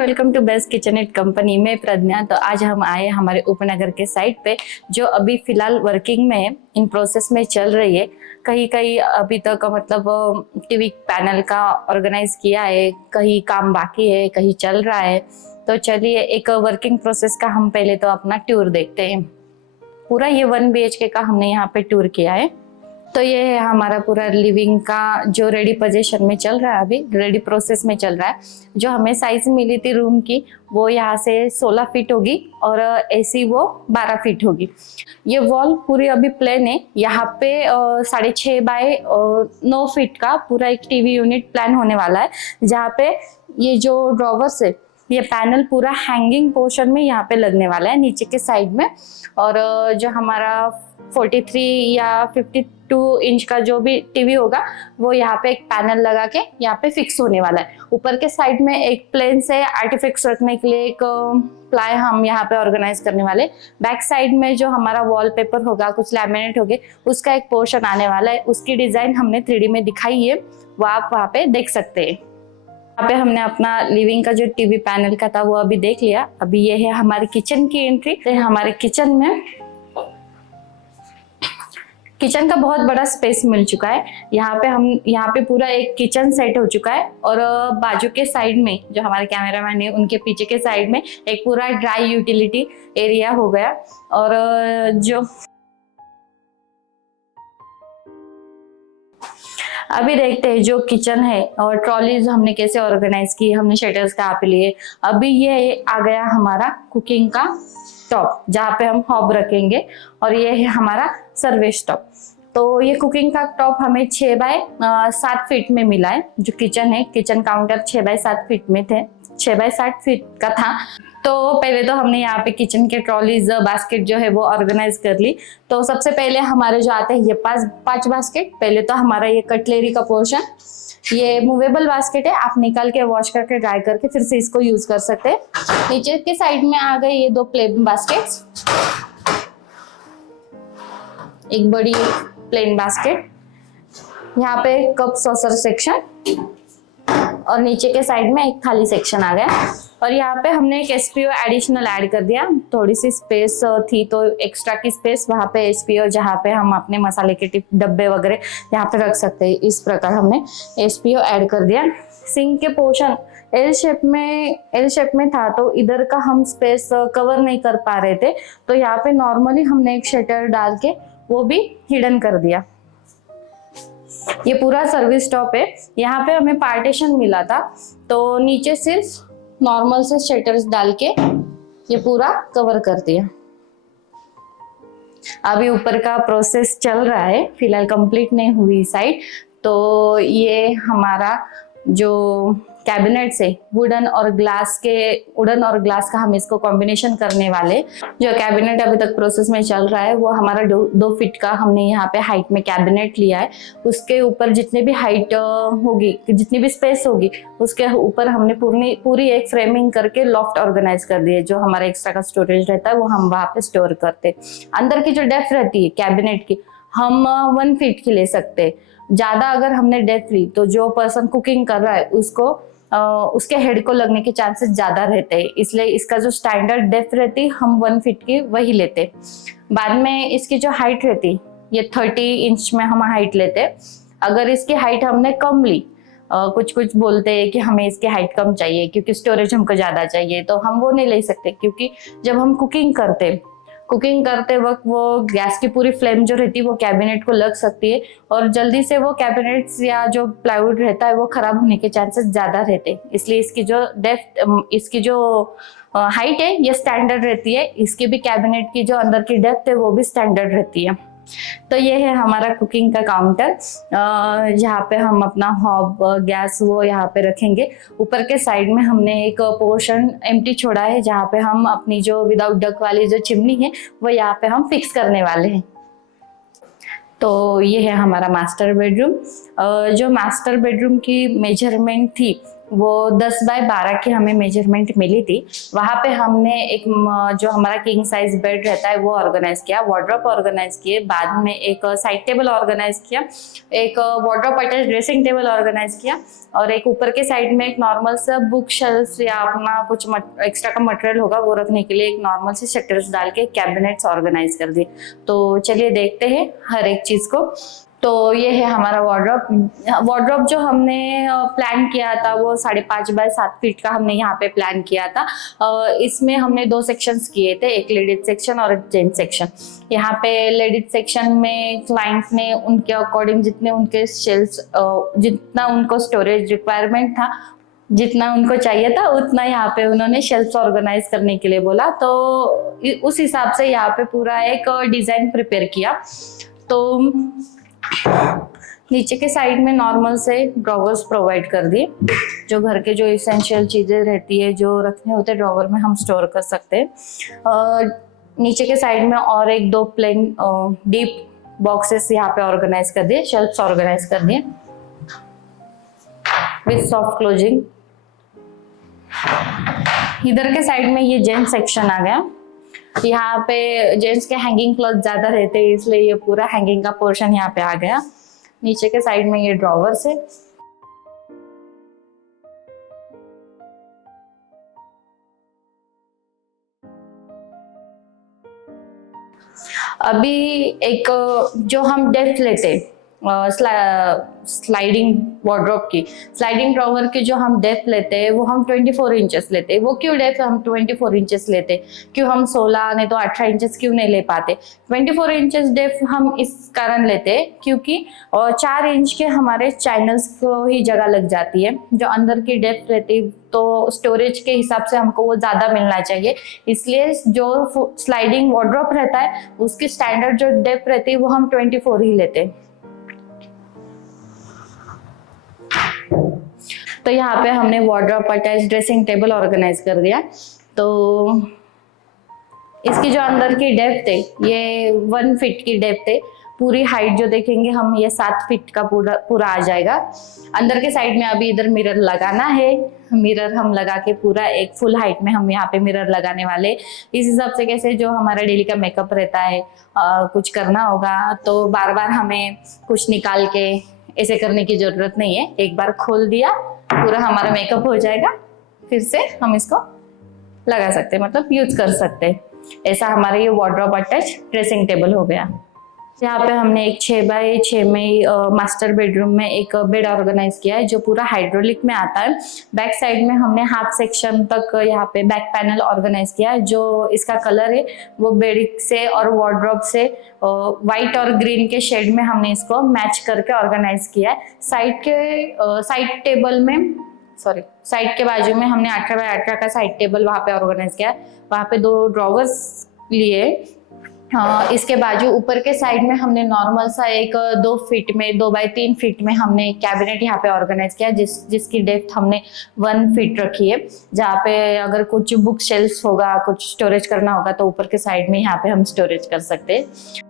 Welcome to best kitchen at company में प्रज्ञा। तो आज हम आए हमारे उपनगर के साइट पे जो अभी फिलहाल वर्किंग में है, इन प्रोसेस में चल रही है। कहीं कहीं अभी तक मतलब टीवी पैनल का ऑर्गेनाइज किया है, कहीं काम बाकी है, कहीं चल रहा है। तो चलिए एक वर्किंग प्रोसेस का हम पहले तो अपना टूर देखते हैं। पूरा ये 1 BHK का हमने यहाँ पे टूर किया है। तो ये है हमारा पूरा लिविंग का जो रेडी पोजीशन में चल रहा है, अभी रेडी प्रोसेस में चल रहा है। जो हमें साइज मिली थी रूम की वो यहाँ से 16 फीट होगी और एसी वो 12 फीट होगी। ये वॉल पूरी अभी प्लेन है। यहाँ पे 6.5 बाय 9 फीट का पूरा एक टीवी यूनिट प्लान होने वाला है, जहाँ पे ये जो ड्रॉवर्स है ये पैनल पूरा हैंगिंग पोर्शन में यहाँ पे लगने वाला है नीचे के साइड में। और जो हमारा 43 या 52 इंच का जो भी टीवी होगा वो यहाँ पे एक पैनल लगा के यहाँ पे फिक्स होने वाला है। ऊपर के साइड में एक प्लेन से आर्टिफिक्स रखने के लिए एक प्लाई हम यहाँ पे ऑर्गेनाइज करने वाले। बैक साइड में जो हमारा वॉलपेपर होगा, कुछ लैमिनेट होगे, उसका एक पोर्शन आने वाला है। उसकी डिजाइन हमने 3D में दिखाई है, वो आप वहाँ पे देख सकते हैं। यहाँ पे हमने अपना लिविंग का जो टीवी पैनल का था वो अभी देख लिया। अभी ये है हमारी किचन की एंट्री। हमारे किचन का बहुत बड़ा स्पेस मिल चुका है। यहाँ पे पूरा एक किचन सेट हो चुका है और बाजू के साइड में जो हमारे कैमरामैन है उनके पीछे के साइड में एक पूरा ड्राई यूटिलिटी एरिया हो गया। और जो अभी देखते हैं जो किचन है और ट्रॉलीज हमने कैसे ऑर्गेनाइज की, हमने शटर्स कहाँ पे लिए। अभी ये आ गया हमारा कुकिंग का टॉप जहाँ पे हम हॉब रखेंगे, और ये है हमारा सर्विस टॉप। तो ये कुकिंग का टॉप हमें 6 बाय 7 फीट में मिला है। जो किचन है, किचन काउंटर 6 बाय 7 फीट में थे, 6 बाय 7 फीट का था। तो पहले तो हमने यहाँ पे किचन के ट्रॉलीज बास्केट जो है वो ऑर्गेनाइज कर ली। तो सबसे पहले हमारे जो आते हैं ये 5 बास्केट। पहले तो हमारा ये कटलेरी का पोर्शन, ये मूवेबल बास्केट है, आप निकाल के वॉश करके ड्राई करके फिर से इसको यूज कर सकते हैं। नीचे के साइड में आ गए ये 2 प्लेन बास्केट्स, एक बड़ी प्लेन बास्केट, यहाँ पे कप सॉसर सेक्शन और नीचे के साइड में एक थाली सेक्शन आ गया। और यहाँ पे हमने एक एसपीओ एडिशनल ऐड कर दिया। थोड़ी सी स्पेस थी तो एक्स्ट्रा की स्पेस वहाँ पे एसपीओ, जहाँ पे हम अपने मसाले के डब्बे वगैरह यहाँ पे रख सकते हैं। इस प्रकार हमने एसपीओ ऐड कर दिया। सिंक के पोर्शन एल शेप में था तो इधर का हम स्पेस कवर नहीं कर पा रहे थे, तो यहाँ पे नॉर्मली हमने एक शटर डाल के वो भी हिडन कर दिया। ये पूरा सर्विस टॉप है। यहाँ पे हमें पार्टीशन मिला था तो नीचे सिर्फ नॉर्मल से शटर्स डाल के ये पूरा कवर कर दिया। अभी ऊपर का प्रोसेस चल रहा है, फिलहाल कंप्लीट नहीं हुई साइड। तो ये हमारा जो कैबिनेट्स है वुडन और ग्लास का हम इसको कॉम्बिनेशन करने वाले। जो कैबिनेट अभी तक प्रोसेस में चल रहा है वो हमारा 2 फीट का हमने यहाँ पे हाइट में कैबिनेट लिया है। उसके ऊपर जितनी भी हाइट होगी, जितनी भी स्पेस होगी, उसके ऊपर हमने पूरी एक फ्रेमिंग करके लॉफ्ट ऑर्गेनाइज कर दिए। जो हमारा एक्स्ट्रा का स्टोरेज रहता है वो हम वहाँ पे स्टोर करते। अंदर की जो डेप्थ रहती है कैबिनेट की, हम 1 फीट की ले सकते हैं। ज्यादा अगर हमने डेप्थ ली तो जो पर्सन कुकिंग कर रहा है उसके हेड को लगने के चांसेस ज्यादा रहते हैं, इसलिए इसका जो स्टैंडर्ड डेप्थ रहती हम 1 फीट की वही लेते। बाद में इसकी जो हाइट रहती ये 30 इंच में हम हाइट लेते। अगर इसकी हाइट हमने कम ली, कुछ बोलते हैं कि हमें इसकी हाइट कम चाहिए क्योंकि स्टोरेज हमको ज्यादा चाहिए, तो हम वो नहीं ले सकते। क्योंकि जब हम कुकिंग करते वक्त वो गैस की पूरी फ्लेम जो रहती है वो कैबिनेट को लग सकती है और जल्दी से वो कैबिनेट्स या जो प्लाईवुड रहता है वो खराब होने के चांसेस ज्यादा रहते हैं। इसलिए इसकी जो हाइट है ये स्टैंडर्ड रहती है। इसकी भी कैबिनेट की जो अंदर की डेप्थ है वो भी स्टैंडर्ड रहती है। तो ये है हमारा कुकिंग का काउंटर, जहाँ पे हम अपना हॉब गैस वो यहाँ पे रखेंगे। ऊपर के साइड में हमने एक पोर्शन एम्प्टी छोड़ा है जहाँ पे हम अपनी जो विदाउट डक वाली जो चिमनी है वो यहाँ पे हम फिक्स करने वाले हैं। तो ये है हमारा मास्टर बेडरूम। जो मास्टर बेडरूम की मेजरमेंट थी वो 10 बाय 12 की हमें मेजरमेंट मिली थी। वहां पे हमने एक जो हमारा किंग साइज बेड रहता है वो ऑर्गेनाइज किया, वार्डरोब ऑर्गेनाइज किए, बाद में एक साइड टेबल ऑर्गेनाइज किया, एक wardrobe attach dressing table organize किया, और एक ऊपर के साइड में एक नॉर्मल सा बुक शेल्फ या अपना कुछ एक्स्ट्रा का मटेरियल होगा वो रखने के लिए एक नॉर्मल से शटर्स डाल के कैबिनेट्स ऑर्गेनाइज कर दिए। तो चलिए देखते हैं हर एक चीज को। तो ये है हमारा वार्डरोब जो हमने प्लान किया था वो 5.5 बाय 7 फीट का हमने यहाँ पे प्लान किया था। इसमें हमने 2 सेक्शंस किए थे, एक लेडीज सेक्शन और एक जेंट्स सेक्शन। यहाँ पे लेडीज सेक्शन में क्लाइंट ने उनके अकॉर्डिंग जितने उनके शेल्फ्स, जितना उनको स्टोरेज रिक्वायरमेंट था, जितना उनको चाहिए था उतना यहाँ पे उन्होंने शेल्फ्स ऑर्गेनाइज करने के लिए बोला। तो उस हिसाब से यहाँ पे पूरा एक डिजाइन प्रिपेयर किया। तो नीचे के साइड में नॉर्मल से ड्रॉवर्स प्रोवाइड कर दिए, जो घर के जो इसेंशियल चीजें रहती है जो रखने होते हैं ड्रॉवर में हम स्टोर कर सकते हैं। नीचे के साइड में और 1-2 प्लेन डीप बॉक्सेस यहाँ पे ऑर्गेनाइज कर दिए, शेल्फ्स ऑर्गेनाइज कर दिए विद सॉफ्ट क्लोजिंग। इधर के साइड में ये जेंट्स सेक्शन आ गया। यहाँ पे जेंट्स के हैंगिंग क्लॉथ ज्यादा रहते हैं इसलिए ये पूरा हैंगिंग का पोर्शन यहाँ पे आ गया। नीचे के साइड में ये ड्रॉवर्स है। अभी एक जो हम डेप्थ लेते स्लाइडिंग वार्डरोब की, स्लाइडिंग ड्रॉवर की जो हम डेप्थ लेते हैं वो हम 24 इंचेस लेते हैं। वो क्यों डेप्थ हम 24 इंचेस लेते, क्यों हम 16 नहीं तो 18 इंचेस क्यों नहीं ले पाते? 24 इंचेस डेप्थ हम इस कारण लेते हैं क्योंकि 4 इंच के हमारे चैनल्स को ही जगह लग जाती है। जो अंदर की डेप्थ रहती है तो स्टोरेज के हिसाब से हमको वो ज्यादा मिलना चाहिए, इसलिए जो स्लाइडिंग वार्डरोब रहता है उसकी स्टैंडर्ड जो डेप्थ रहती है वो हम 24 ही लेते हैं। तो यहाँ पे हमने wardrobe attach dressing table organize कर दिया। तो इसकी जो अंदर की डेप्थ है ये 1 फीट की डेप्थ है। पूरी हाइट जो देखेंगे हम ये 7 फीट का पूरा आ जाएगा। अंदर के साइड में अभी इधर मिरर लगाना है। मिरर हम लगा के पूरा एक फुल हाइट में हम यहाँ पे मिरर लगाने वाले। इस हिसाब से कैसे जो हमारा डेली का मेकअप रहता है, कुछ करना होगा तो बार बार हमें कुछ निकाल के ऐसे करने की जरूरत नहीं है। एक बार खोल दिया पूरा हमारा मेकअप हो जाएगा, फिर से हम इसको लगा सकते हैं, मतलब यूज कर सकते हैं। ऐसा हमारा ये वार्डरोब अटैच ड्रेसिंग टेबल हो गया। यहाँ पे हमने एक 6 बाय 6 में मास्टर बेडरूम में एक बेड ऑर्गेनाइज किया है जो पूरा हाइड्रोलिक में आता है। बैक साइड में हमने हाफ सेक्शन तक यहाँ पे बैक पैनल ऑर्गेनाइज किया है। जो इसका कलर है वो बेड से और वार्डरोब से व्हाइट और ग्रीन के शेड में हमने इसको मैच करके ऑर्गेनाइज किया है। साइड टेबल में साइड के बाजू में हमने 18 बाय 18 का साइड टेबल वहाँ पे ऑर्गेनाइज किया है। वहाँ पे 2 ड्रॉवर्स लिए। इसके बाजू ऊपर के साइड में हमने नॉर्मल सा एक 2 फीट में 2 बाय 3 फीट में हमने कैबिनेट यहाँ पे ऑर्गेनाइज किया जिसकी डेप्थ हमने 1 फीट रखी है। जहाँ पे अगर कुछ बुक शेल्फ होगा, कुछ स्टोरेज करना होगा तो ऊपर के साइड में यहाँ पे हम स्टोरेज कर सकते हैं।